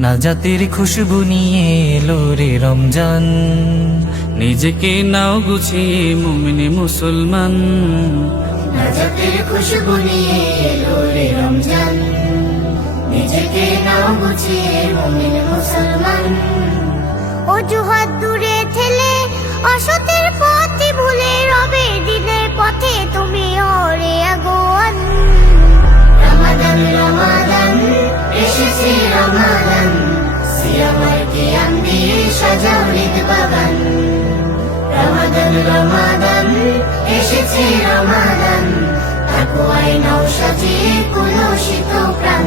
নাজাতের খুশবু নিয়ে এলো রে রমজান, নিজেকে নাও গুছিয়ে মুমিনে মুসলমান। নাজাতের খুশবু নিয়ে এলো রে রমজান, নিজেকে নাও গুছিয়ে মুমিন মুসলমান। অজুহাত দূরে ঠেলে অসতের পথে ভুলে রবে দিনের পথে তুমি ওরে আগুয়ান। রমাদান রমাদান এসেছে রমাদান, সিয়ামার কিয়াম দিয়ে সাজাও হৃদ বাগান। রমাদান রমাদান এসেছে রমাদান, তাকওয়ায় নাও সাজিয়ে কলুষিত প্রাণ।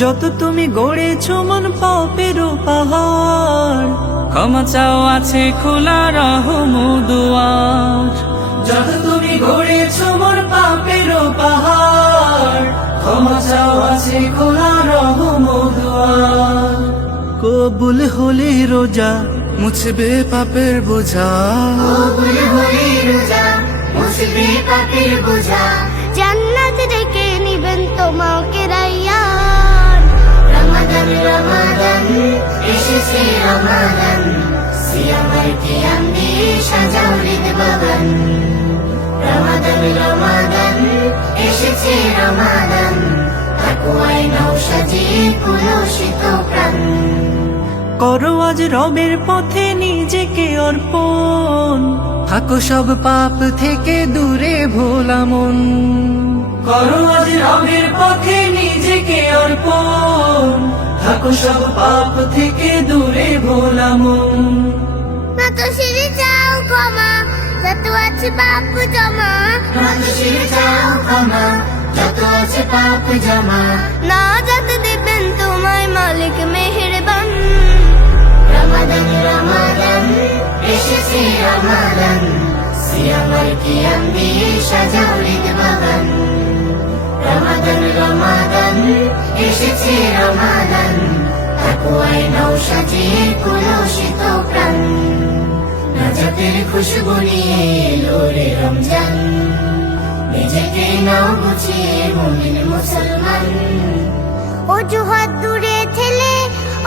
যত তুমি গড়েছো মন পাপের পাহাড়, ক্ষমা চাও আছে খোলা রহম দুয়ার। যত তুমি গড়েছো মন পাপের পাহাড়, ক্ষমা চাও আছে খোলা রহম দুয়ার। কবুল হলে রোজা মুছবে পাপের বোঝা, কবুল হলে রোজা মুছবে পাপের বোঝা। জান্নাত ডেকে নিবেন তোমাকে রাইয়ান। রমাদান রমাদান এসেছে রমাদান, সিয়ামার কিয়াম দিয়ে সাজাও হৃদ বাগান। রমাদান রমাদান এসেছে রমাদান, তাকওয়ায় নাও সাজিয়ে কলুষিত প্রাণ। করো আজ রবের পথে নিজেকে অর্পণ, থাকো সব পাপ থেকে দূরে ভোলা মন। করো আজ রবের পথে নিজেকে অর্পণ, থাকো সব পাপ থেকে দূরে ভোলা মন। মাতো শিরে চাও ক্ষমা, যত আছে পাপ জমা। মাতো শিরে চাও ক্ষমা, যত আছে পাপ জমা। না যত দেবেন তোমায় মালিক মেহেরবান। রমাদান রমাদান এসেছে রমাদান, সিয়ামার কিয়াম দিয়ে সাজাও হৃদ বাগান। রমাদান রমাদান এসেছে রমাদান, তাকওয়ায় নাও সাজিয়ে কলুষিত প্রাণ। নাজাতের খুশবু নিয়ে এলো রে রমজান, নিজেকে নাও গুছিয়ে মুমিন মুসলমান। অজুহাত দূরে ঠেলে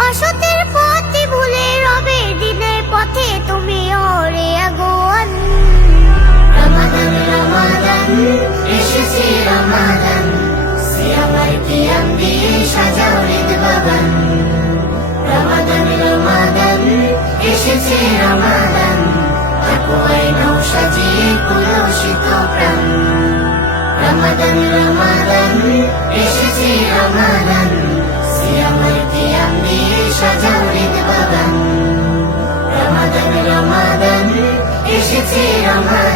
অসতের পথে ভুলে রবে দিনের পথে তুমি ওরে আগুয়ান। রমাদান রমাদান এসেছে রমাদান, সিয়ামার কিয়াম দিয়ে সাজাও হৃদ বাগান। রমাদান রমাদান এসেছে রমাদান, তাকওয়ায় নাও সাজিয়ে কলুষিত প্রাণ। রমাদান রমাদান এসেছে রমাদান, সিয়ামার কিয়াম দিয়ে সাজাও হৃদ বাগান। রমাদান রমাদান এসেছে রমাদান।